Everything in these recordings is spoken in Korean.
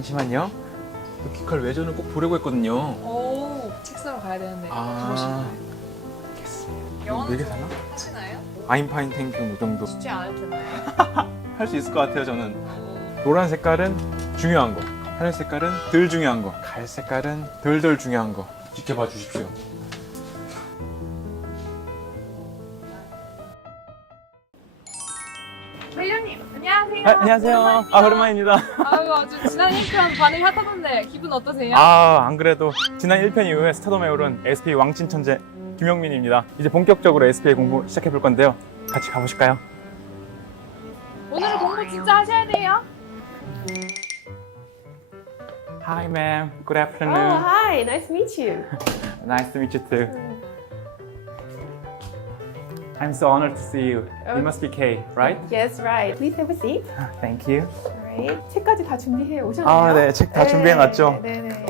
잠시만요. 기컬 외전을 꼭 보려고 했거든요. 오, 책 사러 가야 되는데 가고 싶나요? 알겠습니다. 영어는 4개 사나? 하시나요? I'm fine, thank you 이 정도 쉽지 않을 텐데. 할 수 있을 것 같아요, 저는. 노란 색깔은 중요한 거, 하늘 색깔은 덜 중요한 거, 갈 색깔은 덜 중요한 거. 지켜봐 주십시오. 회장님, 안녕하세요. 안녕하세요. 오랜만입니다. 아유, 아주 지난 1편 반응이 핫하던데 기분 어떠세요? 안 그래도 지난 1편 이후에 스타덤에 오른 SP 왕찐천재 김영민입니다. 이제 본격적으로 SPA 공부 시작해 볼 건데요. 같이 가보실까요? 오늘은 공부 진짜 하셔야 돼요. Hi, ma'am. Good afternoon. Oh, hi. Nice to meet you. Nice to meet you too. I'm so honored to see you. You must be Kay, right? Yes, right. Please have a seat. Thank you. Alright. 책까지 다 준비해 오셨나요? 네, 책 다 준비해놨죠. 네네.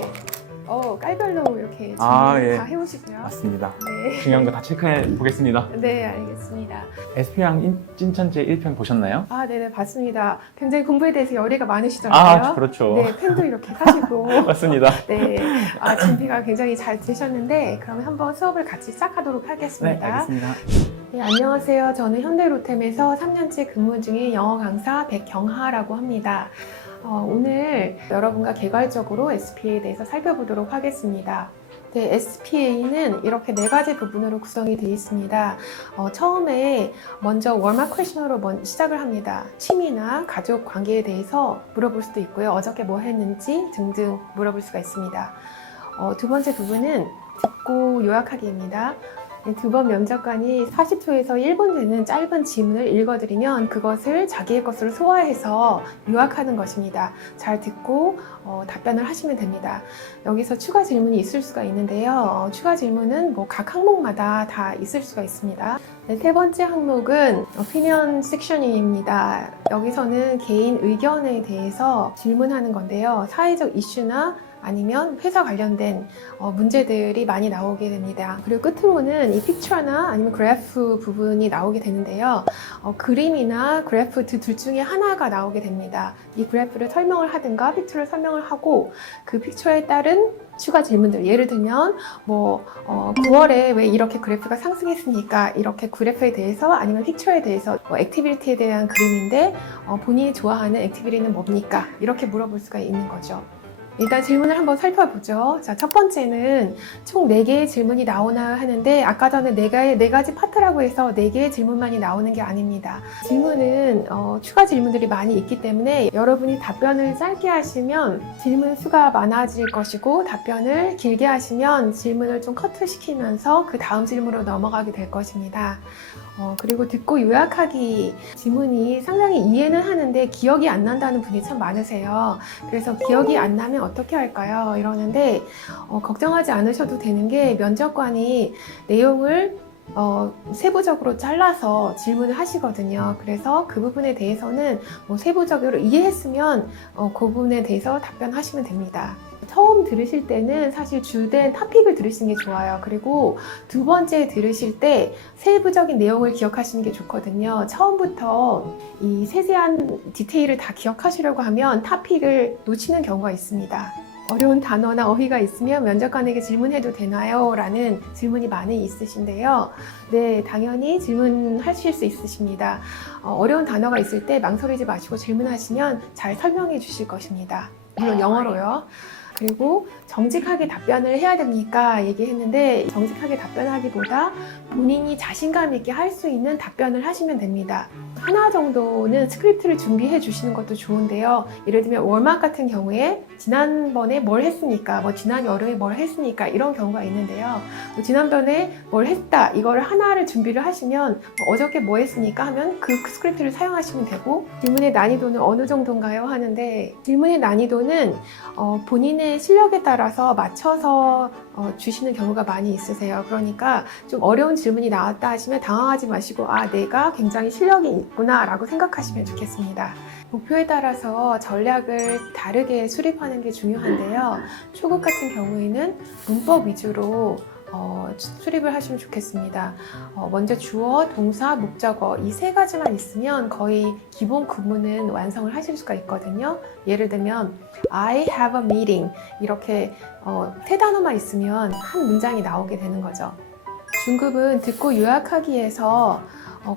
깔별로 이렇게 준비 예. 다 해오시고요. 맞습니다. 네. 중요한 거 다 체크해 보겠습니다. 네, 알겠습니다. SP랑 찐천재 1편 보셨나요? 네네, 봤습니다. 굉장히 공부에 대해서 열의가 많으시잖아요. 그렇죠. 네, 펜도 이렇게 사시고. 맞습니다. 네, 준비가 굉장히 잘 되셨는데, 그러면 한번 수업을 같이 시작하도록 네, 하겠습니다. 알겠습니다. 네, 안녕하세요. 저는 현대로템에서 3년째 근무 중인 영어 강사 백경하라고 합니다. 오늘 여러분과 개괄적으로 SPA에 대해서 살펴보도록 하겠습니다. 네, SPA는 이렇게 4가지 부분으로 구성이 되어 있습니다. 처음에 먼저 워밍업 퀘셔너로 시작을 합니다. 취미나 가족 관계에 대해서 물어볼 수도 있고요. 어저께 뭐 했는지 등등 물어볼 수가 있습니다. 두 번째 부분은 듣고 요약하기입니다. 두 번 면접관이 40초에서 1분 되는 짧은 지문을 읽어드리면 그것을 자기의 것으로 소화해서 요약하는 것입니다. 잘 듣고 답변을 하시면 됩니다. 여기서 추가 질문이 있을 수가 있는데요. 추가 질문은 각 항목마다 다 있을 수가 있습니다. 네, 세 번째 항목은 opinion section입니다. 여기서는 개인 의견에 대해서 질문하는 건데요. 사회적 이슈나 아니면 회사 관련된 문제들이 많이 나오게 됩니다. 그리고 끝으로는 이 픽처나 아니면 그래프 부분이 나오게 되는데요. 그림이나 그래프 둘 중에 하나가 나오게 됩니다. 이 그래프를 설명을 하든가 픽처를 설명을 하고 그 픽처에 따른 추가 질문들, 예를 들면 9월에 왜 이렇게 그래프가 상승했습니까? 이렇게 그래프에 대해서 아니면 픽처에 대해서 액티비티에 대한 그림인데 본인이 좋아하는 액티비티는 뭡니까? 이렇게 물어볼 수가 있는 거죠. 일단 질문을 한번 살펴보죠. 자, 첫 번째는 총 4개의 질문이 나오나 하는데 아까 전에 4가지 파트라고 해서 4개의 질문만이 나오는 게 아닙니다. 질문은 추가 질문들이 많이 있기 때문에 여러분이 답변을 짧게 하시면 질문 수가 많아질 것이고 답변을 길게 하시면 질문을 좀 커트시키면서 그 다음 질문으로 넘어가게 될 것입니다. 그리고 듣고 요약하기 질문이 상당히 이해는 하는데 기억이 안 난다는 분이 참 많으세요. 그래서 기억이 안 나면 어떻게 할까요? 이러는데 걱정하지 않으셔도 되는 게 면접관이 내용을 세부적으로 잘라서 질문을 하시거든요. 그래서 그 부분에 대해서는 세부적으로 이해했으면 그 부분에 대해서 답변하시면 됩니다. 처음 들으실 때는 사실 주된 토픽을 들으시는 게 좋아요. 그리고 두 번째 들으실 때 세부적인 내용을 기억하시는 게 좋거든요. 처음부터 이 세세한 디테일을 다 기억하시려고 하면 토픽을 놓치는 경우가 있습니다. 어려운 단어나 어휘가 있으면 면접관에게 질문해도 되나요? 라는 질문이 많이 있으신데요. 네, 당연히 질문하실 수 있으십니다. 어려운 단어가 있을 때 망설이지 마시고 질문하시면 잘 설명해 주실 것입니다. 물론 영어로요. 그리고 정직하게 답변을 해야 됩니까? 얘기했는데 정직하게 답변하기보다 본인이 자신감 있게 할 수 있는 답변을 하시면 됩니다. 하나 정도는 스크립트를 준비해 주시는 것도 좋은데요. 예를 들면 월막 같은 경우에 지난번에 뭘 했으니까, 지난 여름에 뭘 했으니까 이런 경우가 있는데요. 지난번에 뭘 했다 이거를 하나를 준비를 하시면 어저께 뭐 했으니까 하면 그 스크립트를 사용하시면 되고 질문의 난이도는 어느 정도인가요? 하는데 질문의 난이도는 본인의 실력에 따라서 맞춰서 주시는 경우가 많이 있으세요. 그러니까 좀 어려운 질문이 나왔다 하시면 당황하지 마시고 내가 굉장히 실력이 있구나 라고 생각하시면 좋겠습니다. 목표에 따라서 전략을 다르게 수립하는 게 중요한데요. 초급 같은 경우에는 문법 위주로 수립을 하시면 좋겠습니다. 먼저 주어, 동사, 목적어 이 세 가지만 있으면 거의 기본 구문은 완성을 하실 수가 있거든요. 예를 들면 I have a meeting 이렇게 세 단어만 있으면 한 문장이 나오게 되는 거죠. 중급은 듣고 요약하기에서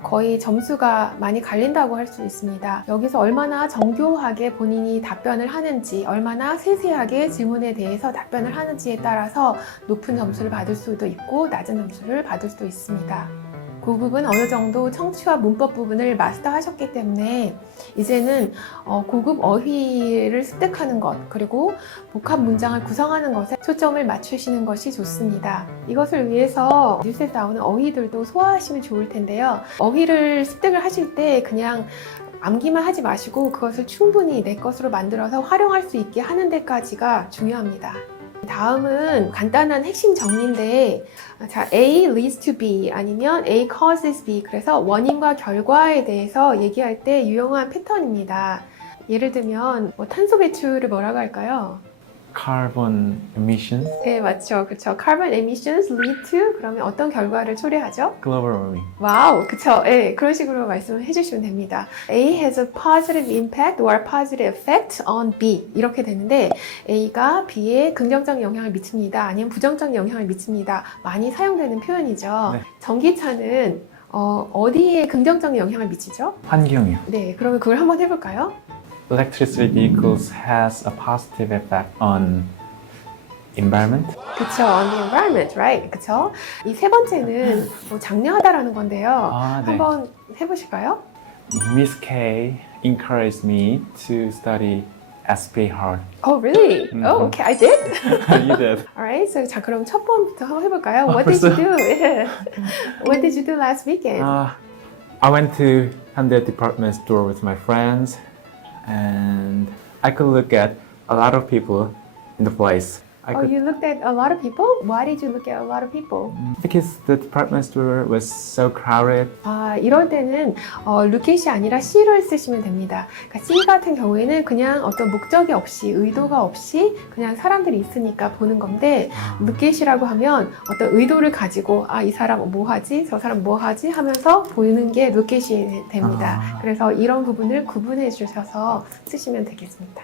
거의 점수가 많이 갈린다고 할 수 있습니다. 여기서 얼마나 정교하게 본인이 답변을 하는지, 얼마나 세세하게 질문에 대해서 답변을 하는지에 따라서 높은 점수를 받을 수도 있고 낮은 점수를 받을 수도 있습니다. 그 부분 어느 정도 청취와 문법 부분을 마스터하셨기 때문에 이제는 고급 어휘를 습득하는 것 그리고 복합 문장을 구성하는 것에 초점을 맞추시는 것이 좋습니다. 이것을 위해서 뉴스에 나오는 어휘들도 소화하시면 좋을 텐데요. 어휘를 습득을 하실 때 그냥 암기만 하지 마시고 그것을 충분히 내 것으로 만들어서 활용할 수 있게 하는 데까지가 중요합니다. 다음은 간단한 핵심 정리인데 자, A leads to B 아니면 A causes B 그래서 원인과 결과에 대해서 얘기할 때 유용한 패턴입니다. 예를 들면 탄소 배출을 뭐라고 할까요? Carbon emissions, 네, 맞죠. 그렇죠. Carbon emissions lead to 그러면 어떤 결과를 초래하죠? global warming. 와우, 그쵸. 네, 그런 식으로 말씀을 해주시면 됩니다. A has a positive impact or positive effect on B 이렇게 되는데 A가 B에 긍정적 영향을 미칩니다. 아니면 부정적 영향을 미칩니다. 많이 사용되는 표현이죠. 네. 전기차는 어디에 긍정적 영향을 미치죠? 환경이요. 네, 그러면 그걸 한번 해볼까요? Electricity vehicles has a positive effect on environment. 그쵸, on the environment, right? 그쵸? 이 세 번째는 장려하다라는 건데요. 네. 한번 해보실까요? Miss K encouraged me to study SPA hard. Oh, really? Oh, okay, I did? You did. Alright, so 자 그럼 첫 번부터 한번 해볼까요? What did 벌써? you do? Yeah. What did you do last weekend? I went to Hyundai department store with my friends, and I could look at a lot of people in the place. You looked at a lot of people? Why did you look at a lot of people? Because the department store was so crowded. 이럴 때는 lookat이 아니라 see를 쓰시면 됩니다. 그러니까 see 같은 경우에는 그냥 어떤 목적이 없이, 의도가 없이 그냥 사람들이 있으니까 보는 건데 lookat이라고 하면 어떤 의도를 가지고 이 사람 뭐 하지? 저 사람 뭐 하지? 하면서 보이는 게 lookat이 됩니다. 그래서 이런 부분을 구분해 주셔서 쓰시면 되겠습니다.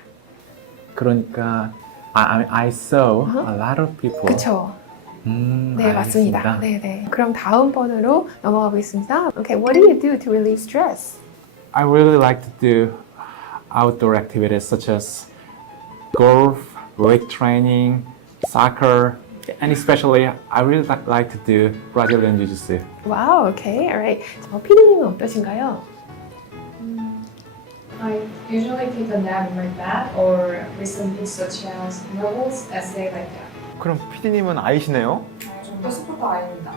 그러니까 I saw a lot of people. 그쵸? 네, 맞습니다. 알겠습니다. 네. 그럼 다음 번으로 넘어가 보겠습니다. Okay, what do you do to relieve stress? I really like to do outdoor activities such as golf, weight training, soccer, and especially I really like to do Brazilian Jiu-Jitsu. 와우, okay, alright. 피디님은 어떠신가요? I usually take a nap in my bed or read something such as novels, essay like that. 그럼 PD님은 아이시네요? 좀더 스포터 아닙니다.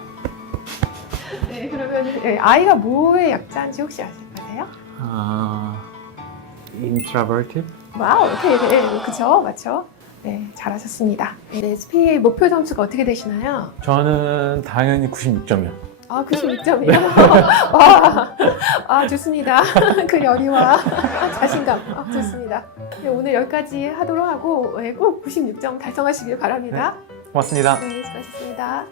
네, 그러면 아이가 뭐의 약자인지 혹시 아세요? Introverted? 와우, 오케이, 네, 그쵸, 맞죠? 네, 잘하셨습니다. 네, SPA 목표 점수가 어떻게 되시나요? 저는 당연히 96점이요. 96점이요? 와, 좋습니다. 그 열의와 자신감, 좋습니다. 네, 오늘 여기까지 하도록 하고 꼭 96점 달성하시길 바랍니다. 고맙습니다. 네, 수고하셨습니다.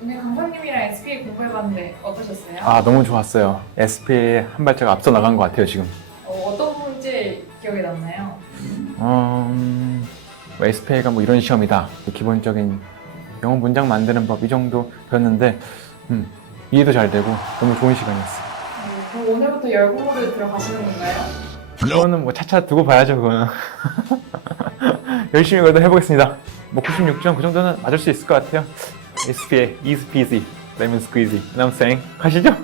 오늘 강사님이랑 SPA 공부해봤는데 어떠셨어요? 너무 좋았어요. SP에 한 발짝 앞서 나간 것 같아요, 지금. 어떤 문제 기억에 남나요? SPA가 뭐 이런 시험이다. 기본적인 영어 문장 만드는 법 이 정도 배웠는데 이해도 잘 되고 너무 좋은 시간이었어요. 그럼 오늘부터 열공으로 들어가시는 건가요? 그거는 뭐 차차 두고 봐야죠, 그거는. 열심히 그래도 해보겠습니다. 뭐 96점 그 정도는 맞을 수 있을 것 같아요. SPA, easy peasy, lemon squeezy. You know what I'm saying? 가시죠.